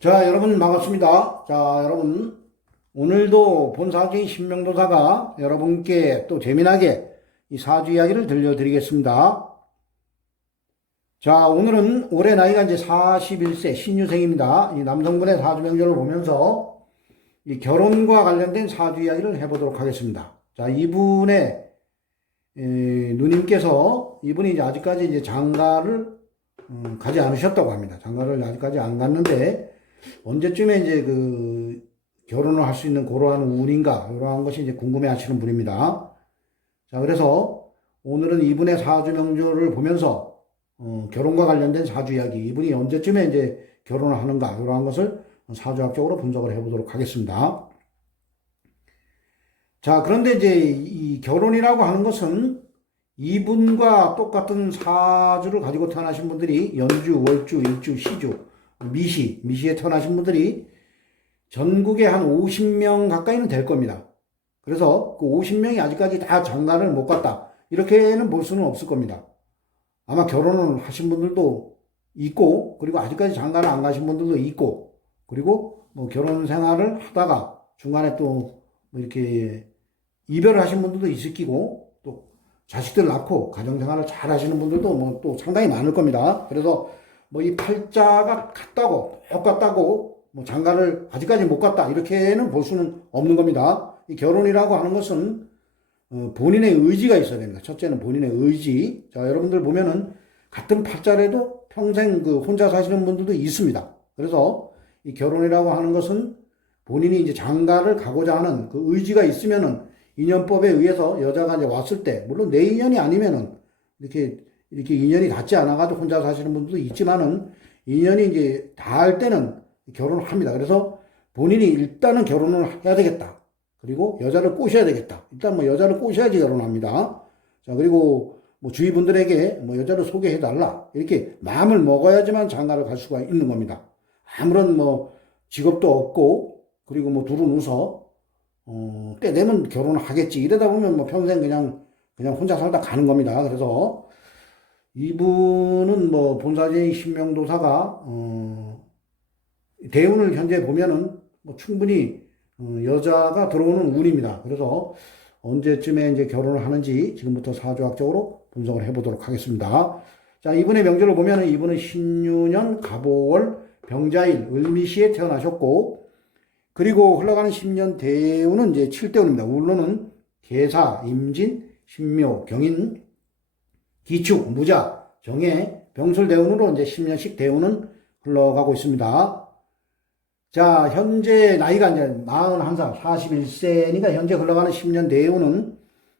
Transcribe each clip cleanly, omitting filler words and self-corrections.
자, 여러분 반갑습니다. 자, 여러분 오늘도 본사주의 신명도사가 여러분께 또 재미나게 이 사주 이야기를 들려드리겠습니다. 자, 오늘은 올해 나이가 이제 41세 신유생입니다. 이 남성분의 사주 명절을 보면서 이 결혼과 관련된 사주 이야기를 해보도록 하겠습니다. 자, 이분의 누님께서 이분이 이제 아직까지 이제 장가를 가지 않으셨다고 합니다. 장가를 아직까지 안 갔는데 언제쯤에 이제 결혼을 할 수 있는 그러한 운인가 이러한 것이 이제 궁금해 하시는 분입니다. 자, 그래서 오늘은 이분의 사주 명절을 보면서 결혼과 관련된 사주 이야기, 이분이 언제쯤에 이제 결혼을 하는가 이러한 것을 사주학적으로 분석을 해보도록 하겠습니다. 자, 그런데 이제 이 결혼이라고 하는 것은 이분과 똑같은 사주를 가지고 태어나신 분들이 연주, 월주, 일주, 시주, 미시에 태어나신 분들이 전국에 한 50명 가까이는 될 겁니다. 그래서 그 50명이 아직까지 다 장가를 못 갔다, 이렇게는 볼 수는 없을 겁니다. 아마 결혼을 하신 분들도 있고, 그리고 아직까지 장가를 안 가신 분들도 있고, 그리고 뭐 결혼 생활을 하다가 중간에 또뭐 이렇게 이별을 하신 분들도 있을 끼고, 또 자식들 낳고 가정생활을 잘 하시는 분들도 뭐 또 상당히 많을 겁니다. 그래서 뭐 이 팔자가 같다고, 똑같다고, 뭐 장가를 아직까지 못 갔다, 이렇게는 볼 수는 없는 겁니다. 이 결혼이라고 하는 것은 본인의 의지가 있어야 됩니다. 첫째는 본인의 의지. 자, 여러분들 보면은 같은 팔자라도 평생 혼자 사시는 분들도 있습니다. 그래서 이 결혼이라고 하는 것은 본인이 이제 장가를 가고자 하는 그 의지가 있으면은 인연법에 의해서 여자가 이제 왔을 때, 물론 내 인연이 아니면은 이렇게 인연이 닿지 않아가지고 혼자 사시는 분들도 있지만은, 인연이 이제 닿을 때는 결혼을 합니다. 그래서 본인이 일단은 결혼을 해야 되겠다, 그리고 여자를 꼬셔야 되겠다, 일단 뭐 여자를 꼬셔야지 결혼합니다. 자, 그리고 뭐 주위 분들에게 뭐 여자를 소개해 달라, 이렇게 마음을 먹어야지만 장가를 갈 수가 있는 겁니다. 아무런 뭐 직업도 없고, 그리고 뭐 둘은 웃어 때 되면 결혼을 하겠지, 이러다 보면 뭐 평생 그냥 혼자 살다 가는 겁니다. 그래서 이분은 뭐 본사제의 신명도사가 대운을 현재 보면은 뭐 충분히 여자가 들어오는 운입니다. 그래서 언제쯤에 이제 결혼을 하는지 지금부터 사주학적으로 분석을 해보도록 하겠습니다. 자, 이분의 명절을 보면은 이분은 신유년 갑오월 병자일 을미시에 태어나셨고, 그리고 흘러가는 10년 대운은 이제 7대운입니다. 울로는 계사, 임진, 신묘, 경인, 기축, 무자, 정해, 병술대운으로 이제 10년씩 대운은 흘러가고 있습니다. 자, 현재 나이가 이제 41살, 41세니까 현재 흘러가는 10년 대운은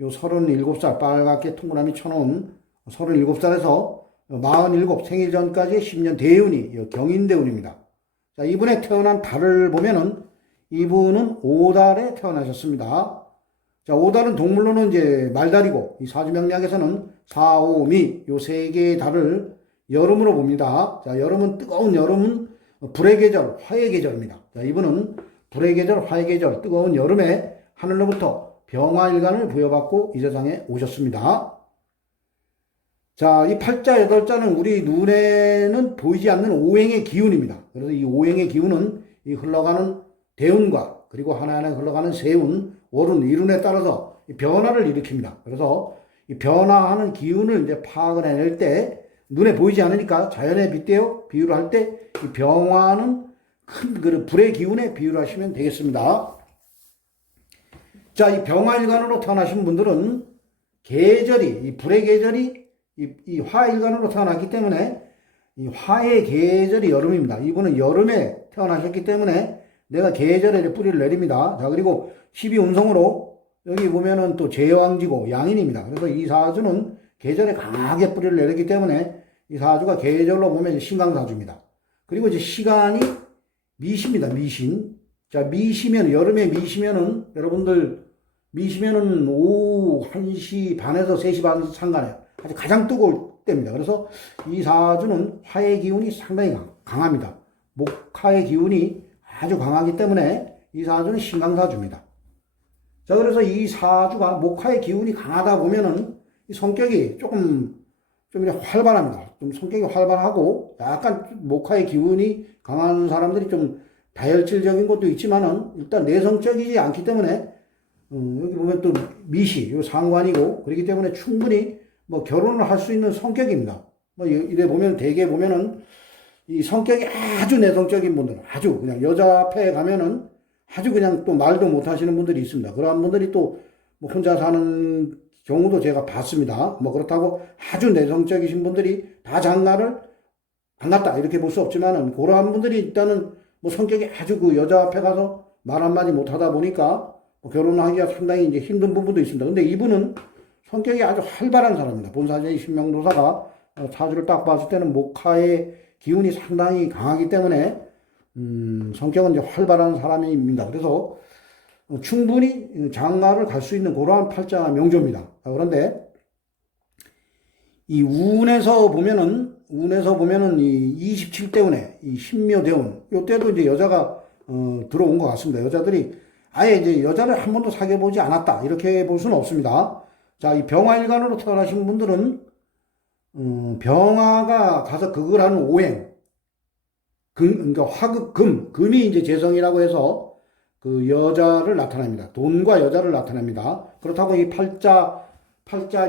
요 37살, 빨갛게 동그라미 쳐놓은 37살에서 47 생일 전까지의 10년 대운이 경인대운입니다. 자, 이분의 태어난 달을 보면은 이분은 5달에 태어나셨습니다. 자, 5달은 동물로는 이제 말달이고, 이 사주명리학에서는 사, 오, 미, 요 세 개의 달을 여름으로 봅니다. 자, 여름은 뜨거운 여름은 불의 계절, 화의 계절입니다. 자, 이분은 불의 계절, 화의 계절, 뜨거운 여름에 하늘로부터 병화일간을 부여받고 이 세상에 오셨습니다. 자, 이 팔자, 여덟자는 우리 눈에는 보이지 않는 오행의 기운입니다. 그래서 이 오행의 기운은 이 흘러가는 대운과 그리고 하나하나 흘러가는 세운, 월운, 일운에 따라서 변화를 일으킵니다. 그래서 이 변화하는 기운을 이제 파악을 해낼 때 눈에 보이지 않으니까 자연에 빗대어 비유를 할 때 이 병화는 큰 불의 기운에 비유를 하시면 되겠습니다. 자, 이 병화일간으로 태어나신 분들은 계절이, 이 불의 계절이 이 화일간으로 태어났기 때문에 이 화의 계절이 여름입니다. 이분은 여름에 태어나셨기 때문에 내가 계절에 뿌리를 내립니다. 자, 그리고 12운성으로 여기 보면은 또 제왕지고 양인입니다. 그래서 이 사주는 계절에 강하게 뿌리를 내렸기 때문에 이 사주가 계절로 보면 신강사주입니다. 그리고 이제 시간이 미시입니다. 미신. 자, 미시면, 여름에 미시면은, 여러분들, 미시면은 오후 1시 반에서 3시 반 상간에 아주 가장 뜨거울 때입니다. 그래서 이 사주는 화의 기운이 상당히 강합니다. 목화의 기운이 아주 강하기 때문에 이 사주는 신강사주입니다. 자, 그래서 이 사주가 목화의 기운이 강하다 보면은 이 성격이 조금 좀 이제 활발합니다. 좀 성격이 활발하고 약간 목화의 기운이 강한 사람들이 좀 다혈질적인 것도 있지만은 일단 내성적이지 않기 때문에 여기 보면 또 미시, 요 상관이고 그렇기 때문에 충분히 뭐 결혼을 할 수 있는 성격입니다. 뭐 이래 보면 대개 보면은 이 성격이 아주 내성적인 분들, 아주 그냥 여자 앞에 가면은 아주 그냥 또 말도 못 하시는 분들이 있습니다. 그러한 분들이 또 뭐 혼자 사는 경우도 제가 봤습니다. 뭐 그렇다고 아주 내성적이신 분들이 다 장가를 안 갔다 이렇게 볼 수 없지만은 그러한 분들이 일단은 뭐 성격이 아주 그 여자 앞에 가서 말 한마디 못 하다 보니까 뭐 결혼하기가 상당히 이제 힘든 부분도 있습니다. 근데 이분은 성격이 아주 활발한 사람입니다. 본사제의 신명도사가 사주를 딱 봤을 때는 목화의 기운이 상당히 강하기 때문에 성격은 이제 활발한 사람입니다. 그래서 충분히 장가를 갈 수 있는 그러한 팔자 명조입니다. 그런데 이 운에서 보면은 이 27대 운에 이 신묘대운 요때도 이제 여자가 들어온 것 같습니다. 여자들이 아예 이제 여자를 한 번도 사귀어 보지 않았다 이렇게 볼 수는 없습니다. 자, 이 병화일간으로 태어나신 분들은 병화가 가서 극을 하는 오행 그러니까 화극 금이 이제 재성이라고 해서 그 여자를 나타냅니다. 돈과 여자를 나타냅니다. 그렇다고 이 팔자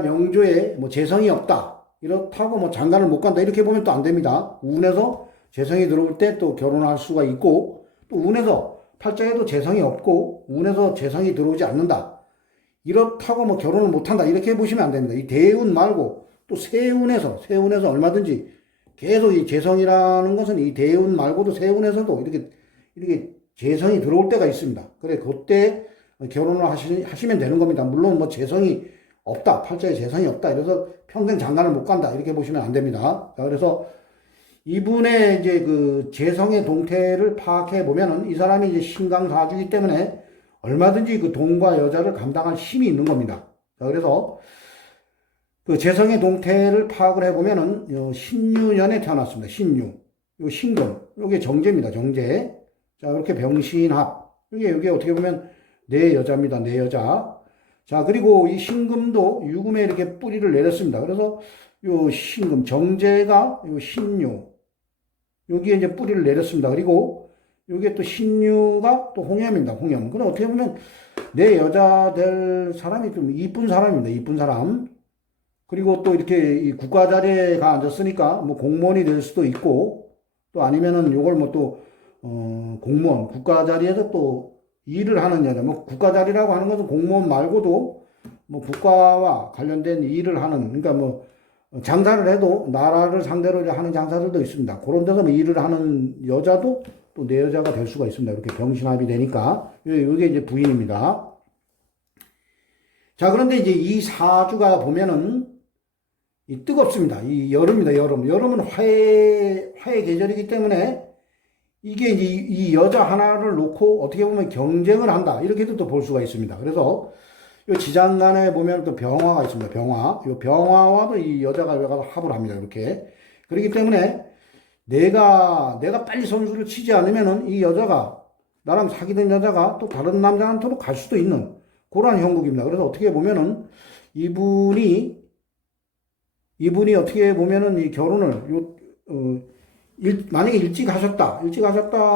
명조에 뭐 재성이 없다. 이렇다고 뭐 장가를 못 간다. 이렇게 보면 또 안 됩니다. 운에서 재성이 들어올 때 또 결혼할 수가 있고 또 운에서 팔자에도 재성이 없고 운에서 재성이 들어오지 않는다. 이렇다고 뭐 결혼을 못 한다. 이렇게 보시면 안 됩니다. 이 대운 말고 또 세운에서 얼마든지 계속 이 재성이라는 것은 이 대운 말고도 세운에서도 이렇게 재성이 들어올 때가 있습니다. 그래, 그때 결혼을 하시면 되는 겁니다. 물론 뭐 재성이 없다, 팔자에 재성이 없다, 이래서 평생 장가를 못 간다, 이렇게 보시면 안 됩니다. 자, 그래서 이분의 이제 그 재성의 동태를 파악해 보면은 이 사람이 이제 신강사주이기 때문에 얼마든지 그 돈과 여자를 감당할 힘이 있는 겁니다. 자, 그래서 그 재성의 동태를 파악을 해 보면은 신유년에 태어났습니다. 신유, 요 신금, 요게 정제입니다. 정제. 자, 이렇게 병신합. 이게 어떻게 보면 내 여자입니다. 내 여자. 자, 그리고 이 신금도 유금에 이렇게 뿌리를 내렸습니다. 그래서 요 신금, 정제가 요 신유. 여기에 이제 뿌리를 내렸습니다. 그리고 요게 또 신유가 또 홍염입니다. 홍염. 그럼 어떻게 보면 내 여자 될 사람이 좀 이쁜 사람입니다. 이쁜 사람. 그리고 또 이렇게 이 국가 자리에가 앉았으니까 뭐 공무원이 될 수도 있고 또 아니면은 요걸 뭐 또 공무원, 국가 자리에서 또 일을 하는 여자, 뭐 국가 자리라고 하는 것은 공무원 말고도 뭐 국가와 관련된 일을 하는, 그러니까 뭐 장사를 해도 나라를 상대로 하는 장사들도 있습니다. 그런 데서 뭐 일을 하는 여자도 또 내 여자가 될 수가 있습니다. 이렇게 병신합이 되니까. 이게 이제 부인입니다. 자, 그런데 이제 이 사주가 보면은 이 뜨겁습니다. 이 여름입니다. 여름은 화의 계절이기 때문에 이게 이제 이 여자 하나를 놓고 어떻게 보면 경쟁을 한다. 이렇게도 또 볼 수가 있습니다. 그래서 이 지장간에 보면 또 병화가 있습니다. 병화. 이 병화와도 이 여자가 가서 합을 합니다. 이렇게. 그렇기 때문에 내가 빨리 선수를 치지 않으면은 이 여자가 나랑 사귀던 여자가 또 다른 남자한테로 갈 수도 있는 그러한 형국입니다. 그래서 어떻게 보면은 이분이 어떻게 보면은 이 결혼을 만약에 일찍 하셨다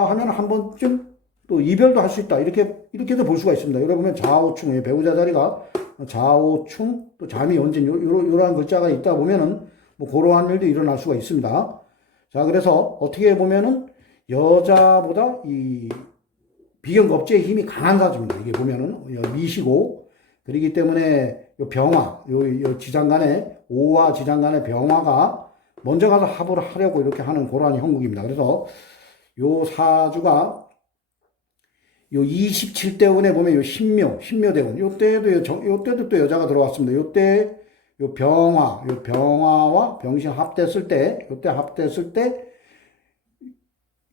하면 한 번쯤 또 이별도 할 수 있다. 이렇게도 볼 수가 있습니다. 여러분, 좌우충, 배우자 자리가 좌우충, 또 잠이 언진, 요러한 글자가 있다 보면은 뭐 그러한 일도 일어날 수가 있습니다. 자, 그래서 어떻게 보면은 여자보다 이 비견겁제의 힘이 강한 사주입니다. 이게 보면은 미시고, 그렇기 때문에 요 병화, 요 지장간의, 오와 지장간의 병화가 먼저 가서 합을 하려고 이렇게 하는 그러한 형국입니다. 그래서 요 사주가 요 27대 운에 보면 요 신묘대운, 요때도 또 여자가 들어왔습니다. 요때 요 병화와 병신 합됐을 때,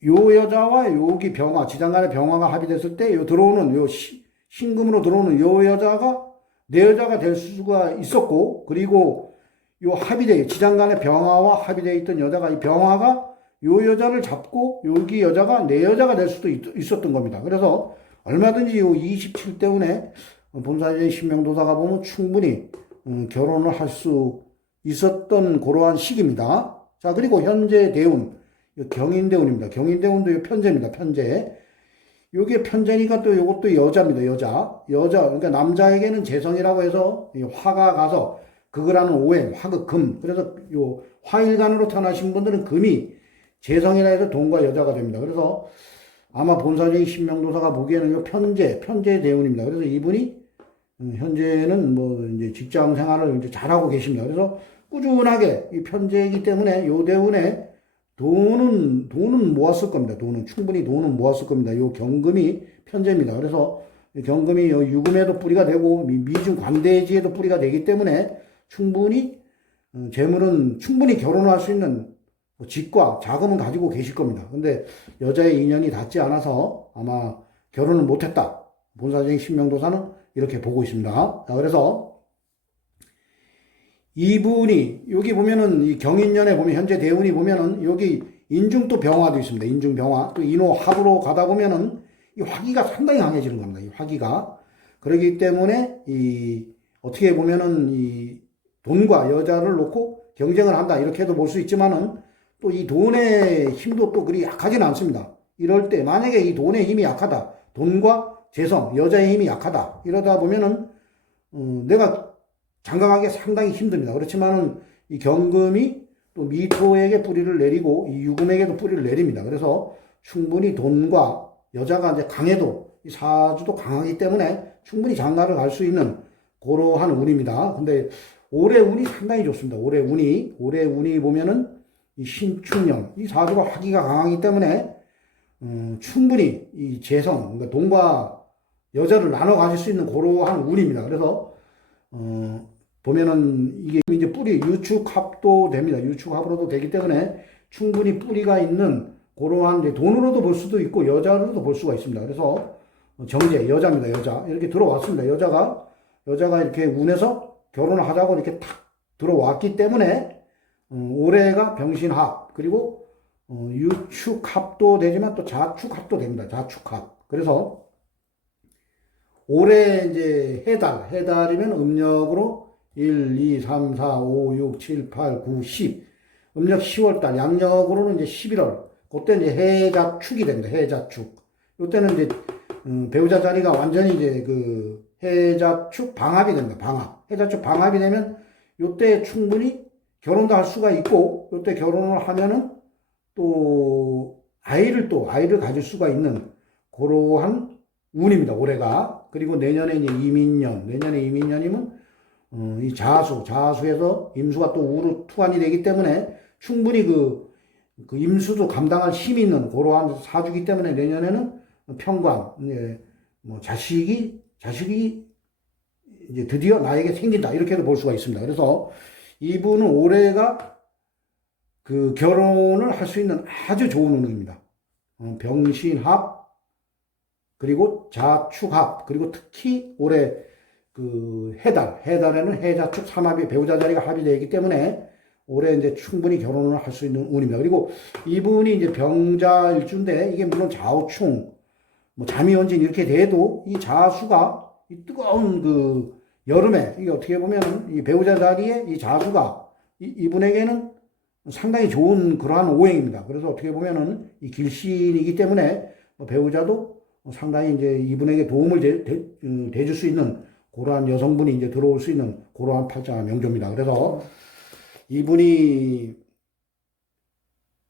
요 여자와 여기 병화, 지장간의 병화가 합이 됐을 때, 들어오는 신금으로 들어오는 요 여자가 내 여자가 될 수가 있었고, 그리고 지장간의 병화와 합의되어 있던 여자가, 이 병화가 요 여자를 잡고 여기 여자가 내 여자가 될 수도 있었던 겁니다. 그래서 얼마든지 요 27대 운에 본사의 신명도사가 보면 충분히 결혼을 할 수 있었던 그러한 시기입니다. 자, 그리고 현재 대운, 경인대운입니다. 경인대운도 편제입니다. 편제. 요게 편제니까 또 요것도 여자입니다. 여자. 그러니까 남자에게는 재성이라고 해서 화가 가서 극을 하는 오행, 화극, 금. 그래서 요 화일간으로 태어나신 분들은 금이 재성이라 해서 돈과 여자가 됩니다. 그래서 아마 본사적인 신명도사가 보기에는 요 편제 대운입니다. 그래서 이분이 현재는 뭐 이제 직장 생활을 이제 잘하고 계십니다. 그래서 꾸준하게 이 편제이기 때문에 요 대운에 돈은 모았을 겁니다. 충분히 돈은 모았을 겁니다. 요 경금이 편제입니다. 그래서 경금이 요 유금에도 뿌리가 되고 미중 관대지에도 뿌리가 되기 때문에 충분히 재물은 충분히 결혼할 수 있는 직과 자금은 가지고 계실 겁니다. 근데 여자의 인연이 닿지 않아서 아마 결혼을 못했다. 본사적인 신명도사는 이렇게 보고 있습니다. 자, 그래서 이분이 여기 보면은 이 경인년에 보면 현재 대운이 보면은 여기 인중도 병화도 있습니다. 인중 병화. 또 인호 합으로 가다 보면은 이 화기가 상당히 강해지는 겁니다. 이 화기가. 그렇기 때문에 이 어떻게 보면은 이 돈과 여자를 놓고 경쟁을 한다. 이렇게도 볼 수 있지만은 또 이 돈의 힘도 또 그리 약하지는 않습니다. 이럴 때 만약에 이 돈의 힘이 약하다. 돈과 재성, 여자의 힘이 약하다. 이러다 보면은 내가 장가가기 상당히 힘듭니다. 그렇지만은 이 경금이 또 미토에게 뿌리를 내리고 이 유금에게도 뿌리를 내립니다. 그래서 충분히 돈과 여자가 이제 강해도 이 사주도 강하기 때문에 충분히 장가를 갈 수 있는 그러한 운입니다. 근데 올해 운이 상당히 좋습니다. 올해 운이 보면은 이 신축년, 이 사주가 화기가 강하기 때문에 충분히 이 재성, 그러니까 돈과 여자를 나눠 가질 수 있는 그러한 운입니다. 그래서 보면은 이게 이제 뿌리 유축합도 됩니다. 유축합으로도 되기 때문에 충분히 뿌리가 있는 그러한 이제 돈으로도 볼 수도 있고 여자로도 볼 수가 있습니다. 그래서 정제 여자입니다. 여자 이렇게 들어왔습니다. 여자가 이렇게 운에서 결혼을 하자고 이렇게 탁 들어왔기 때문에 올해가 병신합 그리고 유축합도 되지만 또 자축합도 됩니다. 자축합. 그래서 올해 이제 해달이면 음력으로 1, 2, 3, 4, 5, 6, 7, 8, 9, 10. 음력 10월달, 양력으로는 이제 11월. 그때 이제 해자축이 됩니다. 해자축. 이때는 이제 배우자 자리가 완전히 이제 그 해자축 방합이 됩니다. 방합. 해자축 방합이 되면 이때 충분히 결혼도 할 수가 있고 이때 결혼을 하면은 또 아이를 가질 수가 있는 그러한 운입니다. 올해가. 그리고 내년에 이제 이민년이면 이 자수에서 임수가 또 우로 투환이 되기 때문에 충분히 그 임수도 감당할 힘이 있는 그러한 사주기 때문에 내년에는 평관, 뭐 자식이 이제 드디어 나에게 생긴다. 이렇게도 볼 수가 있습니다. 그래서 이분은 올해가 그 결혼을 할 수 있는 아주 좋은 운입니다. 병신합, 그리고 자축합, 그리고 특히 올해 그 해달에는 해자축 삼합이 배우자 자리가 합의되어 있기 때문에 올해 이제 충분히 결혼을 할 수 있는 운입니다. 그리고 이분이 이제 병자일주인데 이게 물론 좌우충, 뭐 잠이원진 이렇게 돼도 이 자수가 이 뜨거운 그 여름에 이게 어떻게 보면은 이 배우자 자리에 이 자수가 이분에게는 상당히 좋은 그러한 오행입니다. 그래서 어떻게 보면은 이 길신이기 때문에 배우자도 상당히 이제 이분에게 도움을 대줄 수 있는 그러한 여성분이 이제 들어올 수 있는 그러한 팔자 명조입니다. 그래서 이분이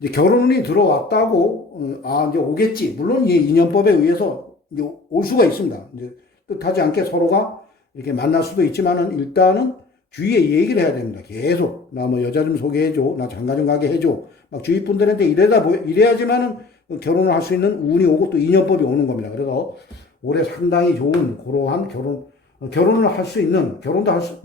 이제 결혼이 들어왔다고 이제 오겠지. 물론 이 인연법에 의해서 이제 올 수가 있습니다. 이제 뜻하지 않게 서로가 이렇게 만날 수도 있지만은 일단은 주위에 얘기를 해야 됩니다. 계속 나 뭐 여자 좀 소개해줘, 나 장가 좀 가게 해줘. 막 주위 분들한테 이래야지만은 결혼을 할 수 있는 운이 오고 또 인연법이 오는 겁니다. 그래서 올해 상당히 좋은 그러한 결혼을 할 수 있는,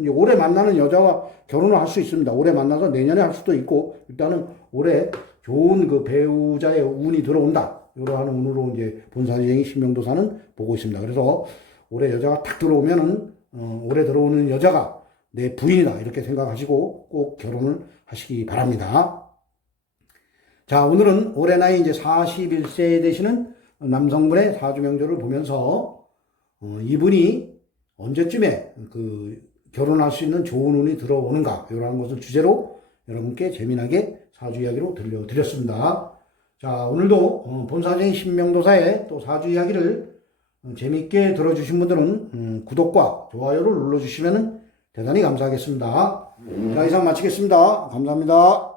올해 만나는 여자와 결혼을 할 수 있습니다. 올해 만나서 내년에 할 수도 있고, 일단은 올해 좋은 그 배우자의 운이 들어온다. 이러한 운으로 이제 본사지행이 신명도사는 보고 있습니다. 그래서 올해 여자가 탁 들어오면은, 올해 들어오는 여자가 내 부인이다. 이렇게 생각하시고 꼭 결혼을 하시기 바랍니다. 자, 오늘은 올해 나이 이제 41세 되시는 남성분의 사주명조를 보면서, 이분이 언제쯤에 결혼할 수 있는 좋은 운이 들어오는가, 이러한 것을 주제로 여러분께 재미나게 사주 이야기로 들려드렸습니다. 자, 오늘도 본사적인 신명도사의 또 사주 이야기를 재미있게 들어주신 분들은 구독과 좋아요를 눌러주시면 대단히 감사하겠습니다. 자, 이상 마치겠습니다. 감사합니다.